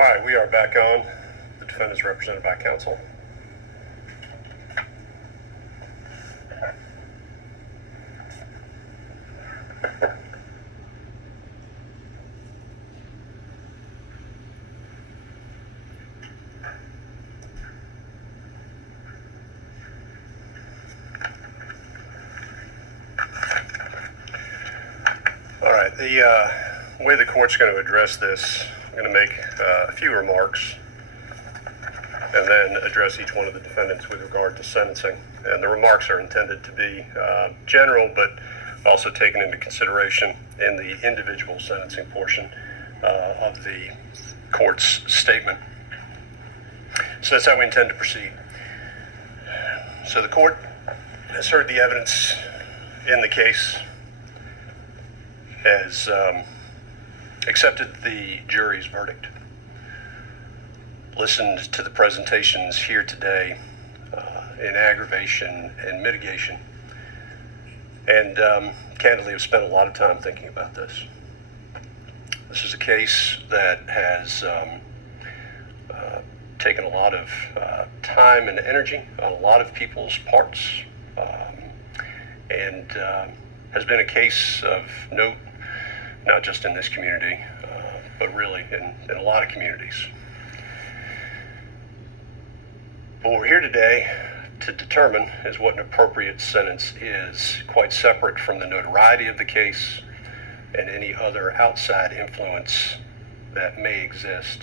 All right, we are back on. The defendant is represented by counsel. All right, the way the court's going to address this, I'm going to make a few remarks and then address each one of the defendants with regard to sentencing. And the remarks are intended to be general, but also taken into consideration in the individual sentencing portion of the court's statement. So that's how we intend to proceed. So the court has heard the evidence in the case, has accepted the jury's verdict, listened to the presentations here today in aggravation and mitigation, and candidly have spent a lot of time thinking about this. This is a case that has taken a lot of time and energy on a lot of people's parts, and has been a case of note, not just in this community, but really in a lot of communities. What we're here today to determine is what an appropriate sentence is, quite separate from the notoriety of the case and any other outside influence that may exist.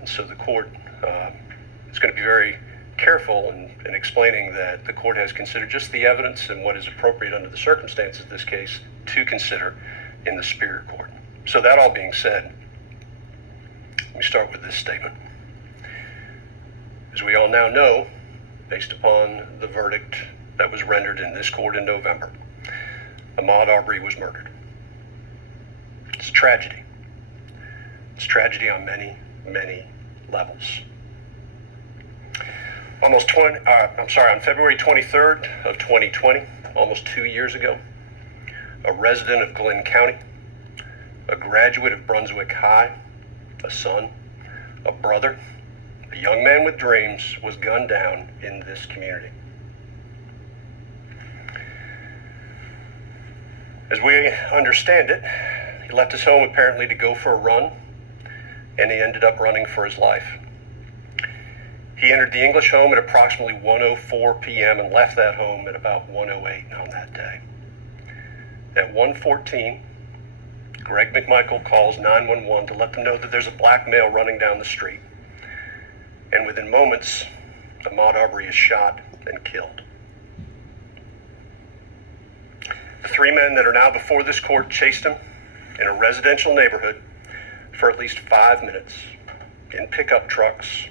And so the court is going to be very careful in explaining that the court has considered just the evidence and what is appropriate under the circumstances of this case to consider in the Superior Court. So that all being said, let me start with this statement. As we all now know, based upon the verdict that was rendered in this court in November, Ahmaud Arbery was murdered. It's a tragedy. It's a tragedy on many, many levels. On February 23rd of 2020, almost 2 years ago, a resident of Glenn County, a graduate of Brunswick High, a son, a brother, a young man with dreams, was gunned down in this community. As we understand it, he left his home apparently to go for a run, and he ended up running for his life. He entered the English home at approximately 1:04 p.m. and left that home at about 1:08 on that day. At 1:14, Greg McMichael calls 911 to let them know that there's a black male running down the street. And within moments, Ahmaud Arbery is shot and killed. The three men that are now before this court chased him in a residential neighborhood for at least 5 minutes in pickup trucks,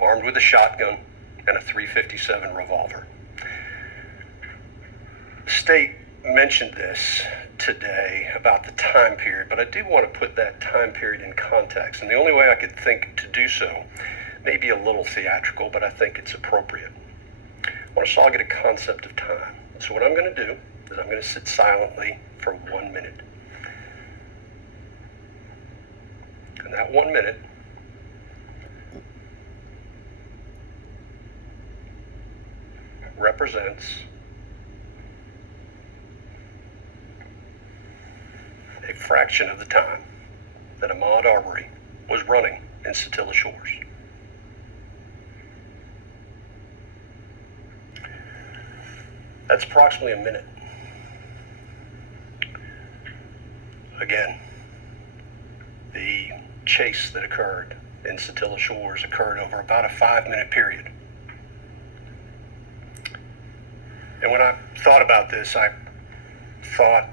armed with a shotgun and a .357 revolver. The state mentioned this today about the time period, but I do want to put that time period in context. And the only way I could think to do so may be a little theatrical, but I think it's appropriate. I want to slog at a concept of time. So what I'm going to do is I'm going to sit silently for 1 minute. And that 1 minute represents a fraction of the time that Ahmaud Arbery was running in Satilla Shores. That's approximately a minute. Again, the chase that occurred in Satilla Shores occurred over about a 5-minute period. And when I thought about this, I thought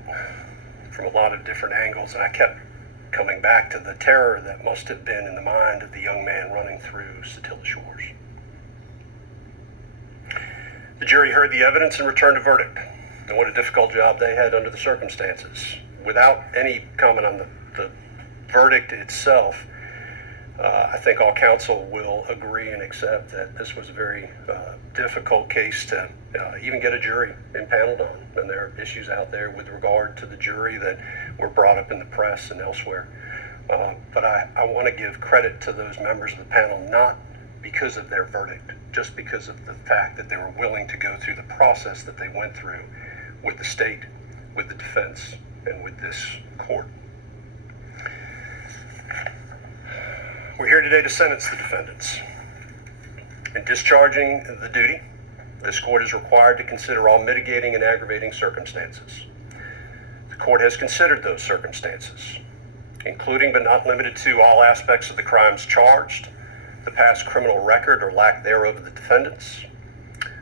from a lot of different angles, and I kept coming back to the terror that must have been in the mind of the young man running through Satilla Shores. The jury heard the evidence and returned a verdict. And what a difficult job they had under the circumstances. Without any comment on the verdict itself, I think all counsel will agree and accept that this was a very difficult case to even get a jury impaneled on. And there are issues out there with regard to the jury that were brought up in the press and elsewhere But I want to give credit to those members of the panel, not because of their verdict, just because of the fact that they were willing to go through the process that they went through with the state, with the defense, and with this court. We're here today to sentence the defendants. In discharging the duty, this court is required to consider all mitigating and aggravating circumstances. The court has considered those circumstances, including but not limited to all aspects of the crimes charged, the past criminal record or lack thereof of the defendants.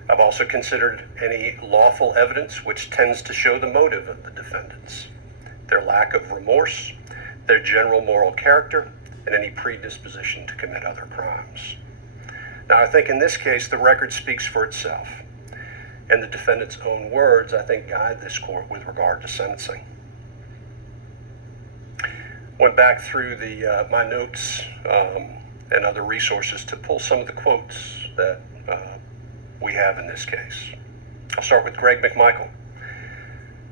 I've also considered any lawful evidence which tends to show the motive of the defendants, their lack of remorse, their general moral character, and any predisposition to commit other crimes. Now, I think in this case, the record speaks for itself, and the defendant's own words, I think, guide this court with regard to sentencing. Went back through my notes and other resources to pull some of the quotes that we have in this case. I'll start with Greg McMichael.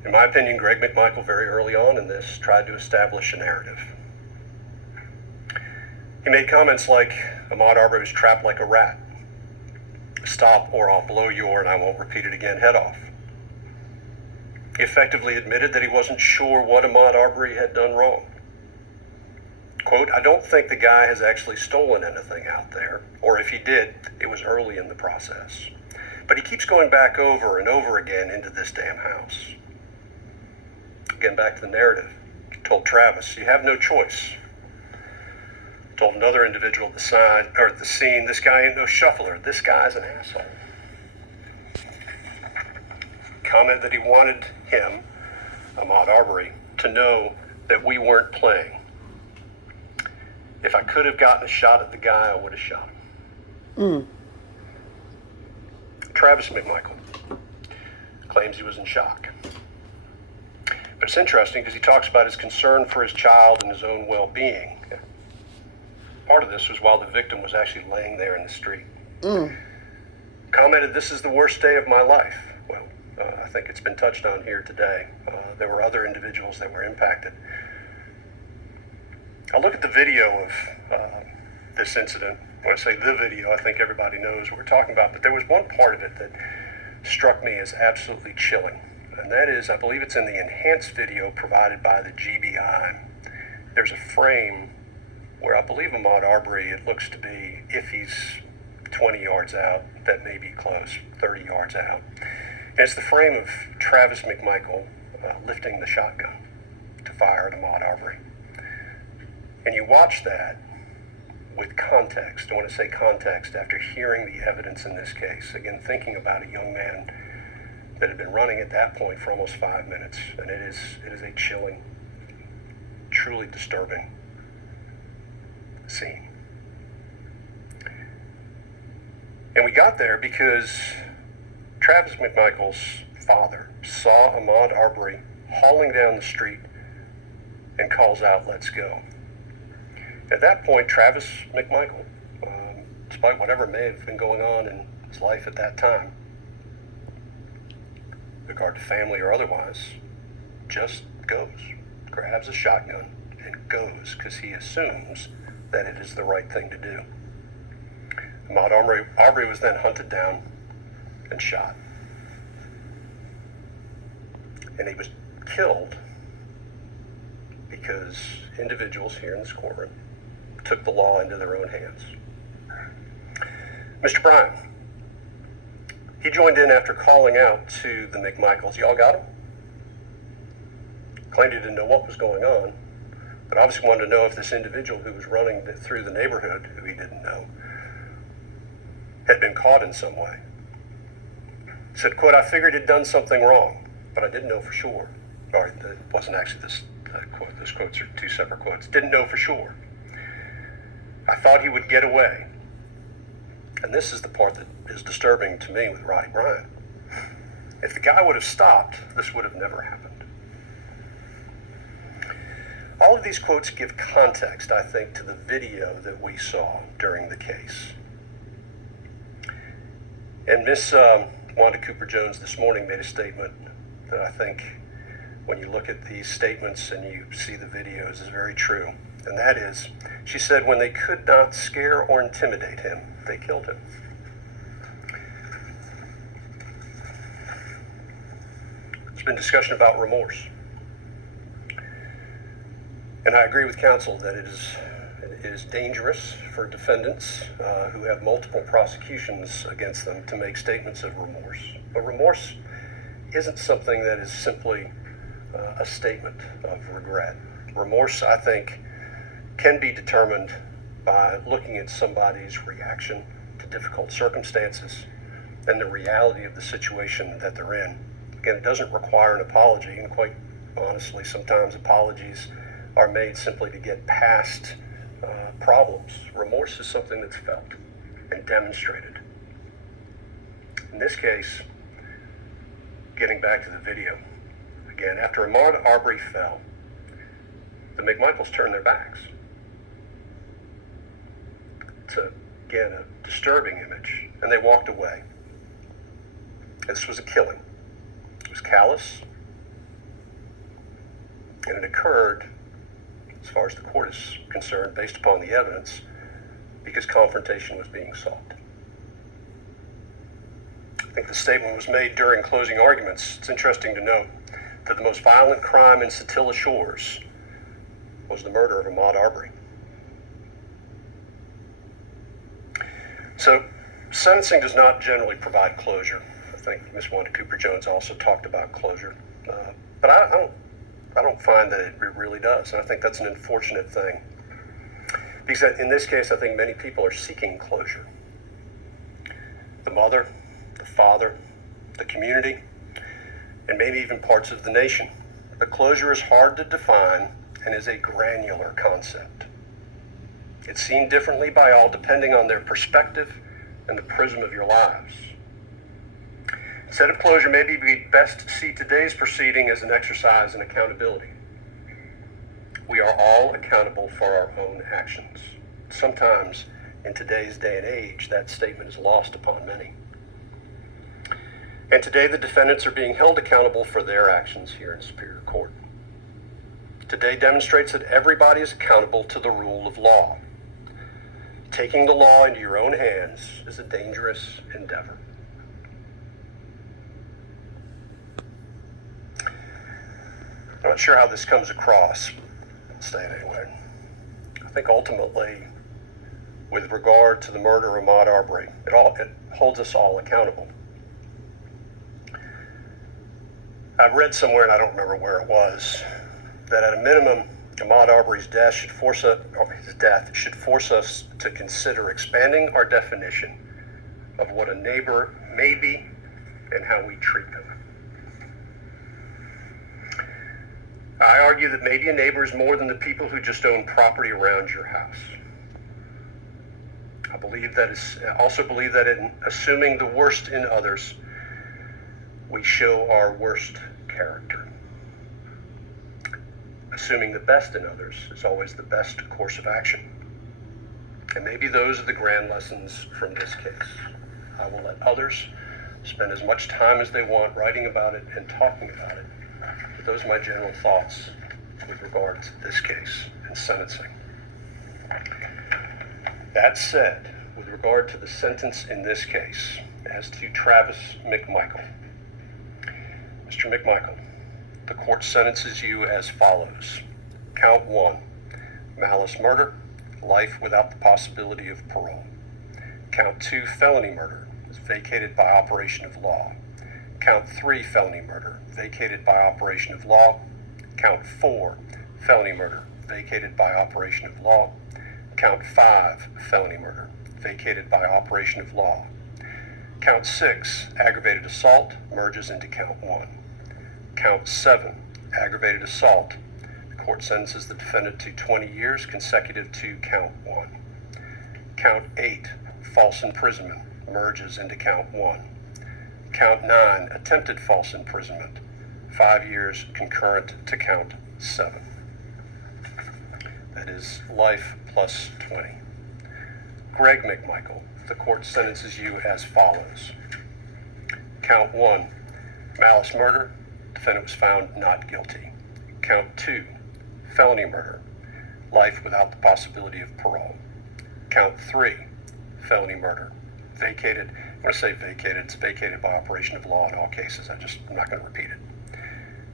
In my opinion, Greg McMichael, very early on in this, tried to establish a narrative. He made comments like, Ahmaud Arbery was trapped like a rat. Stop or I'll blow your, and I won't repeat it again, head off. He effectively admitted that he wasn't sure what Ahmaud Arbery had done wrong. Quote, I don't think the guy has actually stolen anything out there, or if he did, it was early in the process. But he keeps going back over and over again into this damn house. Again, back to the narrative. He told Travis, you have no choice. Told another individual at the scene, this guy ain't no shuffler, this guy's an asshole. Comment that he wanted him, Ahmaud Arbery, to know that we weren't playing. If I could have gotten a shot at the guy, I would have shot him. Travis McMichael claims he was in shock. But it's interesting because he talks about his concern for his child and his own well-being. Part of this was while the victim was actually laying there in the street. Commented, this is the worst day of my life. Well, I think it's been touched on here today. There were other individuals that were impacted. I'll look at the video of this incident. When I say the video, I think everybody knows what we're talking about, but there was one part of it that struck me as absolutely chilling, and that is, I believe it's in the enhanced video provided by the GBI. There's a frame where I believe Ahmaud Arbery, it looks to be, if he's 20 yards out, that may be close, 30 yards out. And it's the frame of Travis McMichael lifting the shotgun to fire at Ahmaud Arbery. And you watch that with context. I want to say context after hearing the evidence in this case. Again, thinking about a young man that had been running at that point for almost 5 minutes. And it is a chilling, truly disturbing scene. And we got there because Travis McMichael's father saw Ahmaud Arbery hauling down the street and calls out, let's go. At that point, Travis McMichael, despite whatever may have been going on in his life at that time, with regard to family or otherwise, just goes, grabs a shotgun and goes because he assumes that it is the right thing to do. Ahmaud Arbery was then hunted down and shot. And he was killed because individuals here in this courtroom took the law into their own hands. Mr. Bryan, he joined in after calling out to the McMichaels. Y'all got him? Claimed he didn't know what was going on, but obviously wanted to know if this individual who was running through the neighborhood, who he didn't know, had been caught in some way. He said, quote, I figured he'd done something wrong, but I didn't know for sure. Or it wasn't actually this quote. Those quotes are two separate quotes. Didn't know for sure. I thought he would get away. And this is the part that is disturbing to me with Roddy Bryant. If the guy would have stopped, this would have never happened. All of these quotes give context, I think, to the video that we saw during the case. And Miss Wanda Cooper-Jones this morning made a statement that I think when you look at these statements and you see the videos is very true. And that is, she said, when they could not scare or intimidate him, they killed him. There's been discussion about remorse. And I agree with counsel that it is dangerous for defendants who have multiple prosecutions against them to make statements of remorse. But remorse isn't something that is simply a statement of regret. Remorse, I think, can be determined by looking at somebody's reaction to difficult circumstances and the reality of the situation that they're in. Again, it doesn't require an apology, and quite honestly, sometimes apologies are made simply to get past problems. Remorse is something that's felt and demonstrated. In this case, getting back to the video, again, after Ahmaud Arbery fell, the McMichaels turned their backs. It's, again, a disturbing image, and they walked away. This was a killing. It was callous, and it occurred, as far as the court is concerned, based upon the evidence, because confrontation was being sought. I think the statement was made during closing arguments. It's interesting to note that the most violent crime in Satilla Shores was the murder of Ahmaud Arbery. So, sentencing does not generally provide closure. I think Ms. Wanda Cooper-Jones also talked about closure. But I don't find that it really does. And I think that's an unfortunate thing. Because in this case, I think many people are seeking closure. The mother, the father, the community, and maybe even parts of the nation. But closure is hard to define and is a granular concept. It's seen differently by all depending on their perspective and the prism of your lives. Instead of closure, maybe we'd best see today's proceeding as an exercise in accountability. We are all accountable for our own actions. Sometimes, in today's day and age, that statement is lost upon many. And today, the defendants are being held accountable for their actions here in Superior Court. Today demonstrates that everybody is accountable to the rule of law. Taking the law into your own hands is a dangerous endeavor. I'm not sure how this comes across. I'll say it anyway. I think ultimately, with regard to the murder of Ahmaud Arbery, it holds us all accountable. I've read somewhere, and I don't remember where it was, that at a minimum, Ahmaud Arbery's death should force us to consider expanding our definition of what a neighbor may be and how we treat them. I argue that maybe a neighbor is more than the people who just own property around your house. I also believe that in assuming the worst in others, we show our worst character. Assuming the best in others is always the best course of action. And maybe those are the grand lessons from this case. I will let others spend as much time as they want writing about it and talking about it. But those are my general thoughts with regard to this case and sentencing. That said, with regard to the sentence in this case, as to Travis McMichael, Mr. McMichael, the court sentences you as follows. Count 1, malice murder, life without the possibility of parole. Count 2, felony murder, is vacated by operation of law. Count 3, felony murder, vacated by operation of law. Count 4, felony murder, vacated by operation of law. Count 5, felony murder, vacated by operation of law. Count 6, aggravated assault, merges into count 1. Count 7, aggravated assault. The court sentences the defendant to 20 years consecutive to count 1. Count 8, false imprisonment, merges into count 1. Count 9, attempted false imprisonment, 5 years concurrent to count 7. That is life plus 20. Greg McMichael, the court sentences you as follows. Count 1, malice murder, defendant was found not guilty. Count 2, felony murder, life without the possibility of parole. Count 3, felony murder, vacated. When I say vacated, it's vacated by operation of law in all cases. I'm not going to repeat it.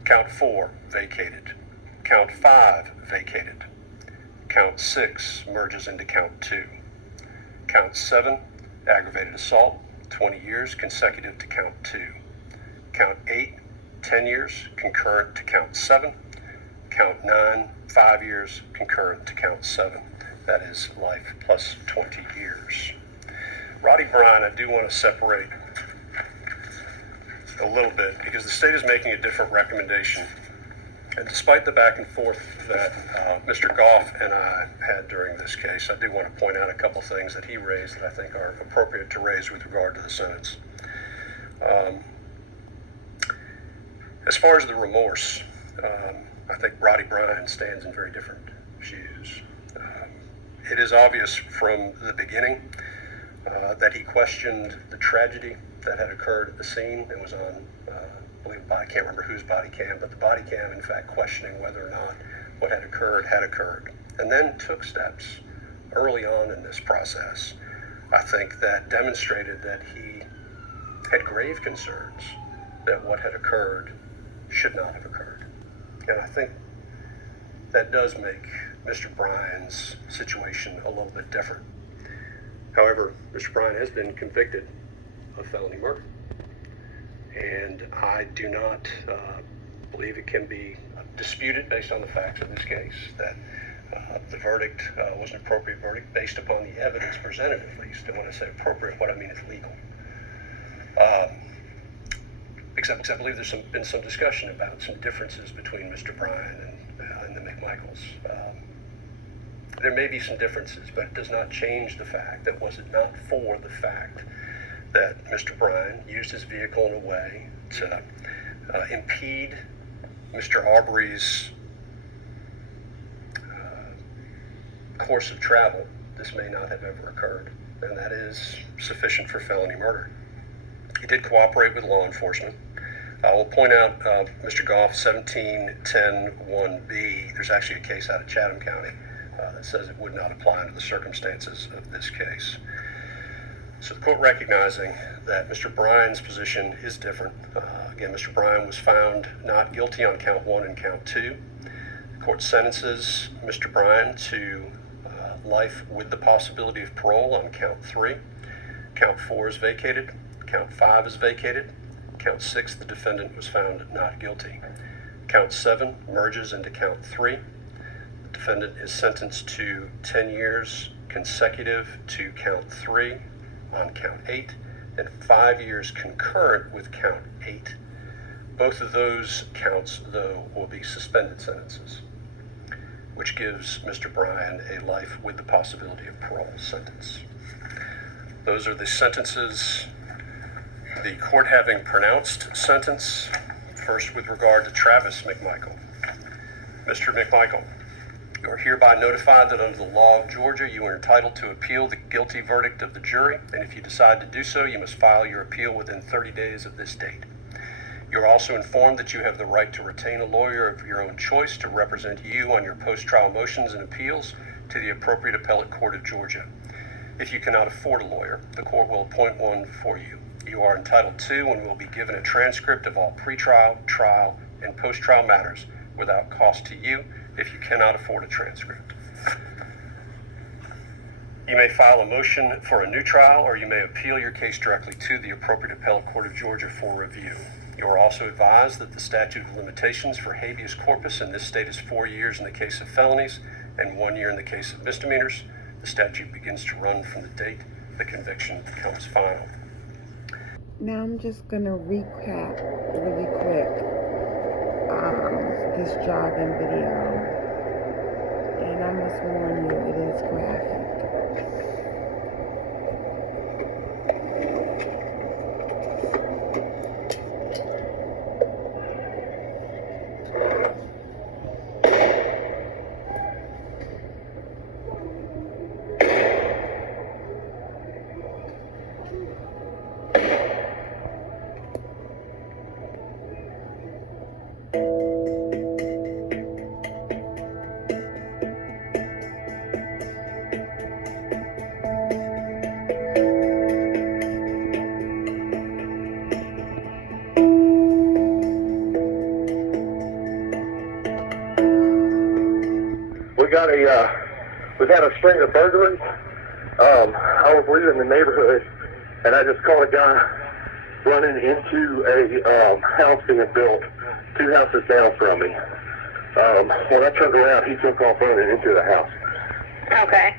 Count 4, vacated. Count 5, vacated. Count 6 merges into count 2. Count 7, aggravated assault, 20 years consecutive to count 2. Count 8, 10 years concurrent to count 7. Count 9, 5 years concurrent to count 7. That is life plus 20 years. Roddy Bryan, I do want to separate a little bit because the state is making a different recommendation. And despite the back and forth that Mr. Goff and I had during this case, I do want to point out a couple things that he raised that I think are appropriate to raise with regard to the sentence. As far as the remorse, I think Roddy Bryan stands in very different shoes. It is obvious from the beginning that he questioned the tragedy that had occurred at the scene. It was on, I can't remember whose body cam, but the body cam, in fact, questioning whether or not what had occurred, and then took steps early on in this process, I think, that demonstrated that he had grave concerns that what had occurred should not have occurred. And I think that does make Mr. Bryan's situation a little bit different. However, Mr. Bryan has been convicted of felony murder, and I do not believe it can be disputed based on the facts of this case that the verdict was an appropriate verdict based upon the evidence presented, at least. And when I say appropriate, what I mean is legal. Except I believe there's been some discussion about some differences between Mr. Bryan and the McMichaels. There may be some differences, but it does not change the fact that was it not for the fact that Mr. Bryan used his vehicle in a way to impede Mr. Arbery's course of travel, this may not have ever occurred, and that is sufficient for felony murder. He did cooperate with law enforcement. I will point out Mr. Goff 1710-1B. There's actually a case out of Chatham County that says it would not apply under the circumstances of this case. So the court recognizing that Mr. Bryan's position is different. Again, Mr. Bryan was found not guilty on count 1 and count 2. The court sentences Mr. Bryan to life with the possibility of parole on count 3. Count 4 is vacated. Count 5 is vacated. Count 6, the defendant was found not guilty. Count 7 merges into count 3. The defendant is sentenced to 10 years consecutive to count 3 on count 8, and 5 years concurrent with count 8. Both of those counts, though, will be suspended sentences, which gives Mr. Bryan a life with the possibility of parole sentence. Those are the sentences the court having pronounced sentence. First, with regard to Travis McMichael. Mr. McMichael, you are hereby notified that under the law of Georgia, you are entitled to appeal the guilty verdict of the jury, and if you decide to do so, you must file your appeal within 30 days of this date. You are also informed that you have the right to retain a lawyer of your own choice to represent you on your post-trial motions and appeals to the appropriate appellate court of Georgia. If you cannot afford a lawyer, the court will appoint one for you. You are entitled to and will be given a transcript of all pretrial, trial, and post-trial matters without cost to you if you cannot afford a transcript. You may file a motion for a new trial, or you may appeal your case directly to the appropriate appellate court of Georgia for review. You are also advised that the statute of limitations for habeas corpus in this state is 4 years in the case of felonies and 1 year in the case of misdemeanors. The statute begins to run from the date the conviction becomes final. Now I'm just going to recap really quick this jogging video. And I must warn you, it is graphic. we've had a string of burglaries. I was leaving the neighborhood, and I just caught a guy running into a house being built 2 houses down from me. When I turned around, he took off running into the house. Okay.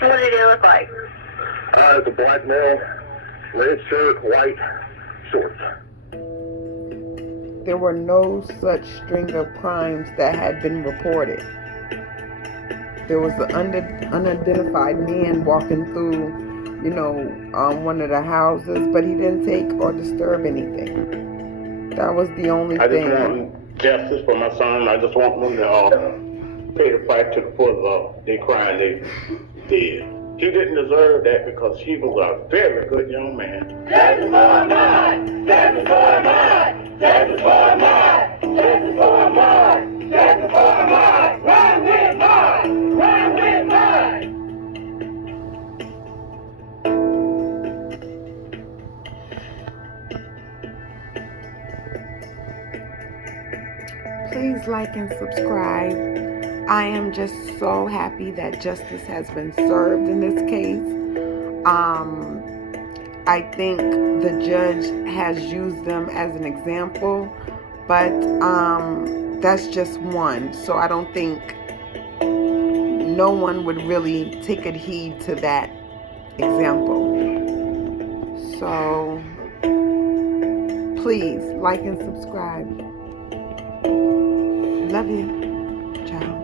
What did he look like? It's a black male, red shirt, white shorts. There were no such string of crimes that had been reported. There was an unidentified man walking through, one of the houses, but he didn't take or disturb anything. That was the only I thing. just want justice for my son. I just want them to pay the price for the crime they did. He didn't deserve that because he was a very good young man. Justice for Ahmaud! Justice for Ahmaud! Justice for Ahmaud! Justice for Ahmaud! Justice for Ahmaud! Run with mine! Run with mine! Please like and subscribe. I am just so happy that justice has been served in this case. I think the judge has used them as an example, but that's just one. So I don't think no one would really take a heed to that example. So please like and subscribe. Love you. Ciao.